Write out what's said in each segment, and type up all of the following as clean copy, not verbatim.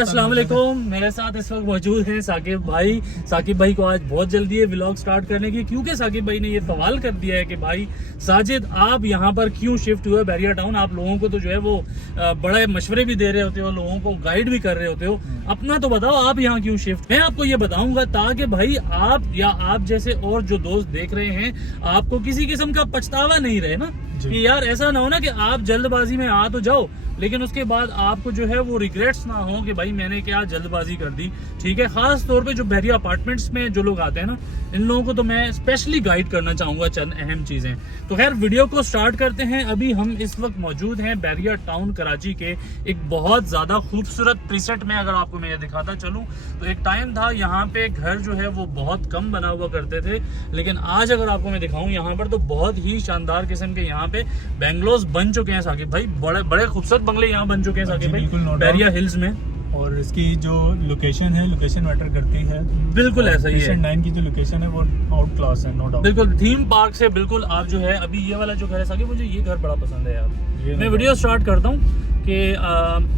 अस्सलाम वालेकुम। मेरे साथ इस वक्त मौजूद हैं साकिब भाई। साकिब भाई को आज बहुत जल्दी है व्लॉग स्टार्ट करने की, क्योंकि साकिब भाई ने ये सवाल कर दिया है कि भाई साजिद आप यहाँ पर क्यों शिफ्ट हुए बैरिया टाउन। आप लोगों को तो जो है वो बड़े मशवरे भी दे रहे होते हो, लोगों को गाइड भी कर रहे होते हो, अपना तो बताओ आप यहाँ क्यों शिफ्ट। मैं आपको ये बताऊंगा ताकि भाई आप या आप जैसे और जो दोस्त देख रहे हैं आपको किसी किस्म का पछतावा नहीं रहे ना, कि यार ऐसा ना हो ना कि आप जल्दबाजी में आ तो जाओ लेकिन उसके बाद आपको जो है वो रिग्रेट्स ना हो कि भाई मैंने क्या जल्दबाजी कर दी। ठीक है, खास तौर पे जो बैरिया अपार्टमेंट्स में जो लोग आते हैं ना, इन लोगों को तो मैं स्पेशली गाइड करना चाहूंगा चंद अहम चीजें। तो खैर वीडियो को स्टार्ट करते हैं। अभी हम इस वक्त मौजूद हैं बैरिया टाउन कराची के एक बहुत ज्यादा खूबसूरत प्रीसेट में। अगर आपको मैं ये दिखाता चलूं तो एक टाइम था यहाँ पे घर जो है वो बहुत कम बना हुआ करते थे, लेकिन आज अगर आपको मैं दिखाऊं यहाँ पर तो बहुत ही शानदार किस्म के यहाँ पे बेंगलोस बन चुके हैं साकिब भाई। बड़े बड़े खूबसूरत बंगले यहाँ बन चुके हैं साकिब भाई बैरिया हिल्स में। और इसकी जो लोकेशन है, लोकेशन मैटर करती है। बिल्कुल ऐसा ही है। 9 की जो लोकेशन है वो आउट क्लास है, नो डाउट। बिल्कुल थीम पार्क से बिल्कुल आप जो है अभी ये वाला जो घर है साकिब, मुझे ये घर बड़ा पसंद है यार। मैं वीडियो स्टार्ट करता हूँ कि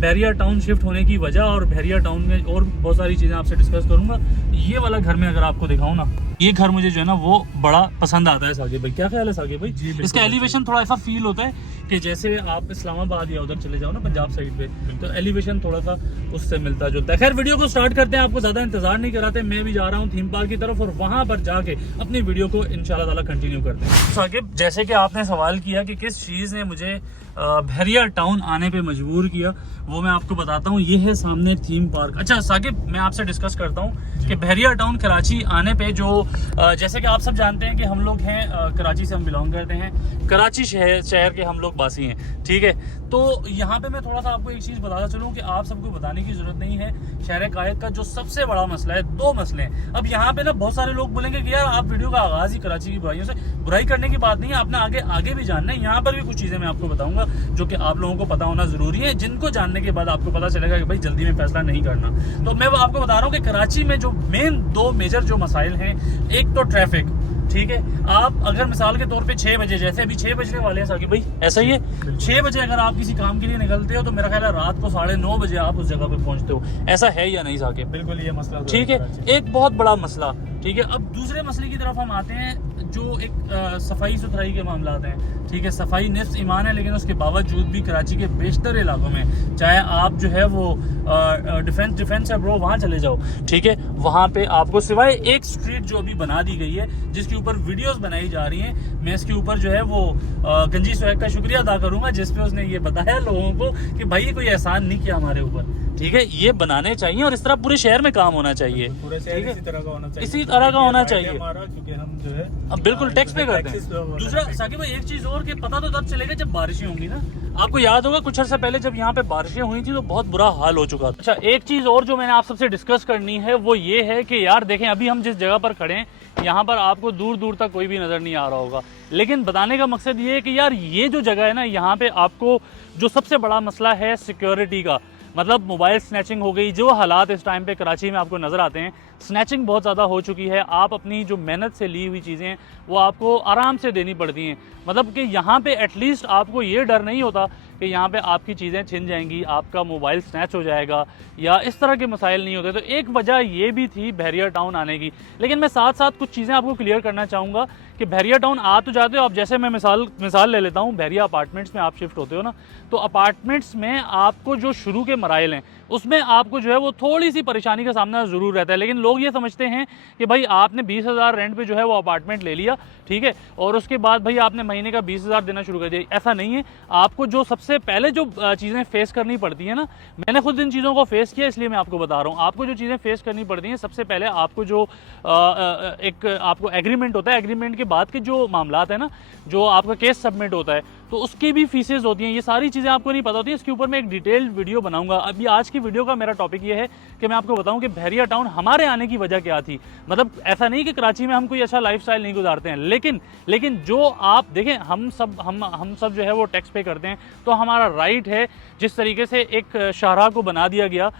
बैरिया टाउन शिफ्ट होने की वजह और बैरिया टाउन में और बहुत सारी चीज़ें आपसे डिस्कस करूंगा। ये वाला घर में अगर आपको दिखाऊं ना, ये घर मुझे जो है ना वो बड़ा पसंद आता है साकिब भाई। क्या ख्याल है साकिब भाई? इसका एलिवेशन थोड़ा ऐसा फील होता है कि जैसे आप इस्लामाबाद या उधर चले जाओ ना पंजाब साइड पे, तो एलिवेशन थोड़ा सा उससे मिलता जुलता है। खैर वीडियो को स्टार्ट करते हैं, आपको ज्यादा इंतजार नहीं कराते। मैं भी जा रहा हूँ थीम पार्क की तरफ और वहां पर जाके अपनी वीडियो को इंशाल्लाह ताला कंटिन्यू करते हैं। साकिब जैसे कि आपने सवाल किया कि किस चीज ने मुझे बैरिया टाउन आने पे मजबूर किया, वो मैं आपको बताता हूँ। ये है सामने थीम पार्क। अच्छा साकिब मैं आपसे डिस्कस करता हूँ कि बैरिया टाउन कराची आने पे जो जैसे कि आप सब जानते हैं कि हम लोग हैं कराची से, हम बिलोंग करते हैं, कराची शहर के हम लोग बासी हैं। ठीक है, तो यहाँ पे मैं थोड़ा सा आपको एक चीज़ बताता चलूँ कि आप सबको बताने की जरूरत नहीं है। शहर कायद का जो सबसे बड़ा मसला है, दो मसले हैं। अब यहाँ पे ना बहुत सारे लोग बोलेंगे कि यार आप वीडियो का आगाज ही कराची की बुराइयों से। बुराई करने की बात नहीं है, आपने आगे भी जानना है। यहाँ पर भी कुछ चीज़ें मैं आपको बताऊंगा जो कि आप लोगों को पता होना जरूरी है, जिनको जानने के बाद आपको पता चलेगा कि भाई जल्दी में फैसला नहीं करना। तो मैं आपको बता रहा हूँ कि कराची में जो दो मेजर जो मसाइल हैं, एक तो ट्रैफिक। ठीक है, आप अगर मिसाल के तौर पे 6 बजे, जैसे अभी 6 बजने वाले हैं साकिब भाई, ऐसा ही है 6 बजे अगर आप किसी काम के लिए निकलते हो तो मेरा ख्याल है रात को 9:30 बजे आप उस जगह पे पहुंचते हो। ऐसा है या नहीं साकिब? बिल्कुल ये मसला तो ठीक है, एक बहुत बड़ा मसला। ठीक है, अब दूसरे मसले की तरफ हम आते हैं जो एक सफाई सुथराई के मामला हैं। ठीक है, सफाई निफ्स ईमान है, लेकिन उसके बावजूद भी कराची के बेशतर इलाकों में, चाहे आप जो है वो डिफेंस है ब्रो, वहाँ चले जाओ। ठीक है, वहाँ पे आपको सिवाय एक स्ट्रीट जो अभी बना दी गई है जिसके ऊपर वीडियोस बनाई जा रही हैं, मैं इसके ऊपर जो है वो गंजी सोहेब का शुक्रिया अदा करूंगा जिसपे उसने ये बताया लोगों को कि भाई ये कोई एहसान नहीं किया हमारे ऊपर। ठीक है, ये बनाने चाहिए और इस तरह पूरे शहर में काम होना चाहिए। पूरे शहर इसी तरह का होना चाहिए, इसी तरह का होना चाहिए हमारा, क्योंकि हम जो है अब बिल्कुल टैक्स पे करते हैं। दूसरा साकिब भाई एक चीज और कि पता तो तब चलेगा जब बारिशें होंगी ना। आपको याद होगा कुछ अर्सा पहले जब यहाँ पे बारिशें हुई थी तो बहुत बुरा हाल हो चुका था। अच्छा एक चीज और जो मैंने आप सबसे डिस्कस करनी है वो ये है कि यार देखें अभी हम जिस जगह पर खड़े हैं यहाँ पर आपको दूर दूर तक कोई भी नजर नहीं आ रहा होगा, लेकिन बताने का मकसद ये है कि यार ये जो जगह है ना, यहाँ पे आपको जो सबसे बड़ा मसला है सिक्योरिटी का, मतलब मोबाइल स्नैचिंग हो गई। जो हालात इस टाइम पे कराची में आपको नज़र आते हैं, स्नैचिंग बहुत ज़्यादा हो चुकी है। आप अपनी जो मेहनत से ली हुई चीज़ें वो आपको आराम से देनी पड़ती हैं। मतलब कि यहाँ पे एटलीस्ट आपको ये डर नहीं होता कि यहाँ पे आपकी चीज़ें छिन जाएंगी, आपका मोबाइल स्नैच हो जाएगा या इस तरह के मसाइल नहीं होते। तो एक वजह ये भी थी बैरिया टाउन आने की। लेकिन मैं साथ साथ कुछ चीज़ें आपको क्लियर करना चाहूँगा कि बैरिया टाउन आ तो जाते हो आप, जैसे मैं मिसाल ले लेता हूँ, बैरिया अपार्टमेंट्स में आप शिफ्ट होते हो ना, तो अपार्टमेंट्स में आपको जो शुरू के मराइल हैं उसमें आपको जो है वो थोड़ी सी परेशानी का सामना ज़रूर रहता है। लेकिन लोग ये समझते हैं कि भाई आपने 20,000 रेंट पे जो है वो अपार्टमेंट ले लिया, ठीक है, और उसके बाद भाई आपने महीने का 20,000 देना शुरू कर दिया। ऐसा नहीं है। आपको जो सबसे पहले जो चीज़ें फेस करनी पड़ती है ना, मैंने खुद इन चीज़ों को फेस किया इसलिए मैं आपको बता रहा हूँ। आपको जो चीज़ें फेस करनी पड़ती हैं, सबसे पहले आपको जो एक आपको एग्रीमेंट होता है, एग्रीमेंट के बाद के जो मामलात है ना, जो आपका केस सबमिट होता है तो उसकी भी फीसेज होती हैं। ये सारी चीज़ें आपको नहीं पता होती हैं। इसके ऊपर मैं एक डिटेल्ड वीडियो बनाऊंगा। अभी आज की वीडियो का मेरा टॉपिक ये है कि मैं आपको बताऊं कि बैरिया टाउन हमारे आने की वजह क्या थी। मतलब ऐसा नहीं कि कराची में हम कोई अच्छा लाइफस्टाइल नहीं गुजारते हैं, लेकिन जो आप देखें, हम सब जो है वो टैक्स पे करते हैं, तो हमारा राइट है। जिस तरीके से एक शाहराह को बना दिया गया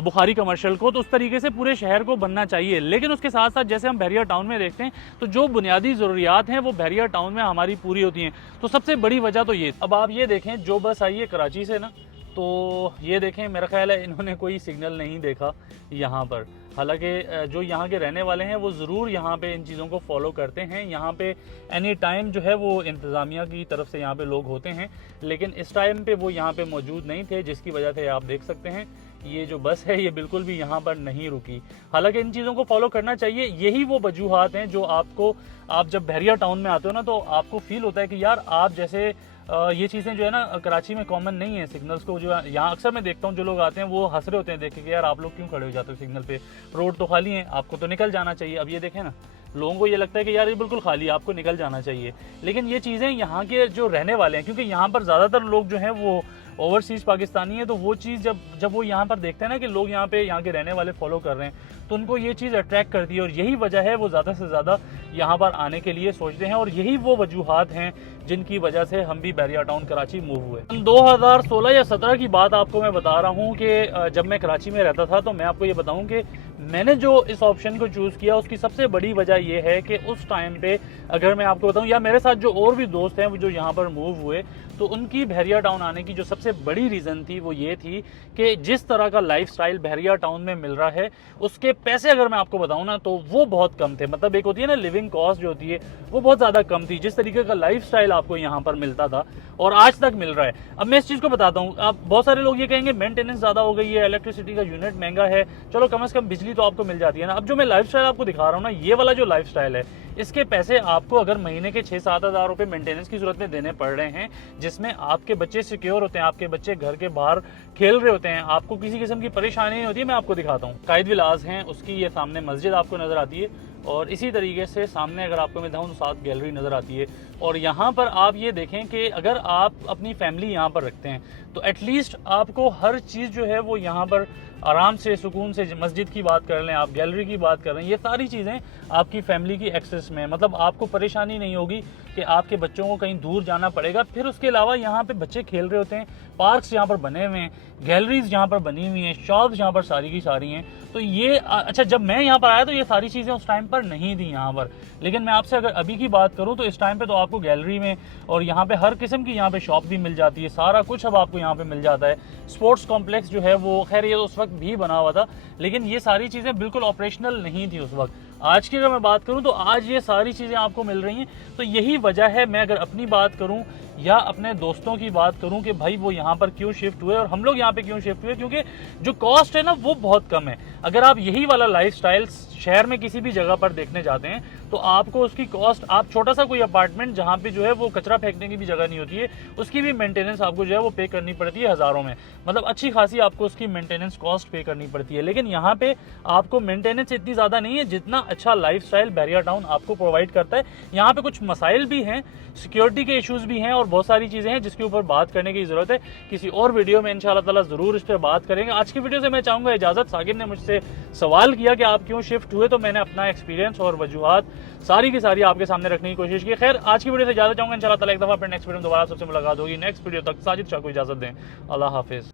बुखारी कमर्शियल को, तो उस तरीके से पूरे शहर को बनना चाहिए। लेकिन उसके साथ साथ जैसे हम बैरिया टाउन में देखते हैं तो जो बुनियादी ज़रूरियात हैं वो बैरिया टाउन में हमारी पूरी होती हैं। तो सबसे बड़ी वजह तो ये। अब आप ये देखें, जो बस आई है कराची से ना, तो तो ये देखें, मेरा ख्याल है इन्होंने कोई सिग्नल नहीं देखा यहाँ पर। हालांकि जो यहाँ के रहने वाले हैं वो ज़रूर यहाँ पे इन चीज़ों को फॉलो करते हैं। यहाँ पे एनी टाइम जो है वो इंतज़ामिया की तरफ से यहाँ पे लोग होते हैं, लेकिन इस टाइम पे वो यहाँ पे मौजूद नहीं थे, जिसकी वजह से आप देख सकते हैं ये जो बस है ये बिल्कुल भी यहाँ पर नहीं रुकी। हालांकि इन चीज़ों को फॉलो करना चाहिए। यही वो वजूहात हैं जो आप जब बहरिया टाउन में आते हो ना, तो आपको फील होता है कि यार आप जैसे ये चीज़ें जो है ना कराची में कॉमन नहीं है। सिग्नल्स को जो यहाँ अक्सर मैं देखता हूँ, जो लोग आते हैं वो हंस रहे होते हैं देख के कि यार आप लोग क्यों खड़े हो जाते हो सिग्नल पे, रोड तो खाली है, आपको तो निकल जाना चाहिए। अब ये देखें ना, लोगों को ये लगता है कि यार ये बिल्कुल खाली है, आपको निकल जाना चाहिए। लेकिन ये चीज़ें यहाँ के जो रहने वाले हैं, क्योंकि यहाँ पर ज़्यादातर लोग जो हैं वो ओवरसीज़ पाकिस्तानी है, तो वो चीज़ जब वो यहाँ पर देखते हैं ना कि लोग यहाँ के रहने वाले फॉलो कर रहे हैं, तो उनको ये चीज़ अट्रैक्ट करती है और यही वजह है वो ज़्यादा से ज़्यादा यहाँ पर आने के लिए सोचते हैं। और यही वो वजूहात हैं जिनकी वजह से हम भी बहरिया टाउन कराची मूव हुए। 2016 या 17 की बात आपको मैं बता रहा हूँ कि जब मैं कराची में रहता था, तो मैं आपको ये बताऊँ कि मैंने जो इस ऑप्शन को चूज़ किया उसकी सबसे बड़ी वजह यह है कि उस टाइम पे अगर मैं आपको बताऊं, या मेरे साथ जो और भी दोस्त हैं वो जो यहाँ पर मूव हुए, तो उनकी बहरिया टाउन आने की जो सबसे बड़ी रीज़न थी वो ये थी कि जिस तरह का लाइफस्टाइल बहरिया टाउन में मिल रहा है, उसके पैसे अगर मैं आपको बताऊं ना तो वो बहुत कम थे। मतलब एक होती है ना लिविंग कॉस्ट जो होती है, वो बहुत ज़्यादा कम थी। जिस तरीके का लाइफस्टाइल आपको यहाँ पर मिलता था और आज तक मिल रहा है। अब मैं इस चीज़ को बताता हूँ, आप बहुत सारे लोग ये कहेंगे मेंटेनेंस ज़्यादा हो गई है, इलेक्ट्रिसिटी का यूनिट महंगा है, चलो कम से कम बिजली तो आपको मिल जाती है ना। अब जो मैं लाइफस्टाइल आपको दिखा रहा हूँ ना, ये वाला जो लाइफस्टाइल है, इसके पैसे आपको अगर महीने के 6-7 हज़ार रुपये मेंटेनेंस की सूरत में देने पड़ रहे हैं, जिसमें आपके बच्चे सिक्योर होते हैं, आपके बच्चे घर के बाहर खेल रहे होते हैं, आपको किसी किस्म की परेशानी नहीं होती है। मैं आपको दिखाता हूँ, कायद विलास हैं उसकी ये सामने मस्जिद आपको नज़र आती है, और इसी तरीके से सामने अगर आपको मैं दिखाऊँ तो साथ गैलरी नज़र आती है। और यहाँ पर आप ये देखें कि अगर आप अपनी फैमिली यहाँ पर रखते हैं तो एटलीस्ट आपको हर चीज़ जो है वो यहाँ पर आराम से सुकून से, मस्जिद की बात कर लें, आप गैलरी की बात कर रहे हैं, ये सारी चीज़ें आपकी फैमिली की एक्सेस में, मतलब आपको परेशानी नहीं होगी कि आपके बच्चों को कहीं दूर जाना पड़ेगा। फिर उसके अलावा यहाँ पे बच्चे खेल रहे होते हैं, पार्क्स यहाँ पर बने हुए हैं, गैलरीज यहाँ पर बनी हुई हैं, शॉप्स यहाँ पर सारी की सारी हैं। तो ये अच्छा, जब मैं यहाँ पर आया तो ये सारी चीज़ें उस टाइम पर नहीं थी यहाँ पर। लेकिन मैं आपसे अगर अभी की बात करूँ तो इस टाइम पे तो आपको गैलरी में और यहाँ पे हर किस्म की यहाँ पे शॉप भी मिल जाती है, सारा कुछ अब आपको यहाँ पे मिल जाता है। स्पोर्ट्स कॉम्प्लेक्स जो है वो खैर ये उस वक्त भी बना हुआ था, लेकिन ये सारी चीज़ें बिल्कुल ऑपरेशनल नहीं थी उस वक्त। आज की अगर मैं बात करूं तो आज ये सारी चीज़ें आपको मिल रही हैं। तो यही वजह है, मैं अगर अपनी बात करूं या अपने दोस्तों की बात करूं कि भाई वो यहाँ पर क्यों शिफ्ट हुए और हम लोग यहाँ पे क्यों शिफ्ट हुए, क्योंकि जो कॉस्ट है ना वो बहुत कम है। अगर आप यही वाला लाइफस्टाइल शहर में किसी भी जगह पर देखने जाते हैं तो आपको उसकी कॉस्ट, आप छोटा सा कोई अपार्टमेंट जहाँ पे जो है वो कचरा फेंकने की भी जगह नहीं होती है, उसकी भी मेंटेनेंस आपको जो है वो पे करनी पड़ती है हज़ारों में। मतलब अच्छी खासी आपको उसकी मेंटेनेंस कॉस्ट पे करनी पड़ती है। लेकिन यहाँ पे आपको मेंटेनेंस इतनी ज़्यादा नहीं है जितना अच्छा लाइफस्टाइल बहरिया टाउन आपको प्रोवाइड करता है। यहाँ पे कुछ मसाइल भी हैं, सिक्योरिटी के इश्यूज़ भी हैं और बहुत सारी चीज़ें हैं जिसके ऊपर बात करने की ज़रूरत है। किसी और वीडियो में इंशाअल्लाह ताला ज़रूर इस पर बात करेंगे। आज की वीडियो से मैं चाहूँगा इजाज़त। साकिब ने मुझसे सवाल किया कि आप क्यों शिफ्ट हुए, तो मैंने अपना एक्सपीरियंस और वजूहात सारी की सारी आपके सामने रखने की कोशिश की। खैर आज की वीडियो से इजाज़त चाहूँगा। इंशाअल्लाह ताला एक दफ़ा फिर नेक्स्ट वीडियो में दोबारा सबसे मुलाकात होगी। नेक्स्ट वीडियो तक साजिद शाह को इजाज़त दें। अल्लाह हाफिज़।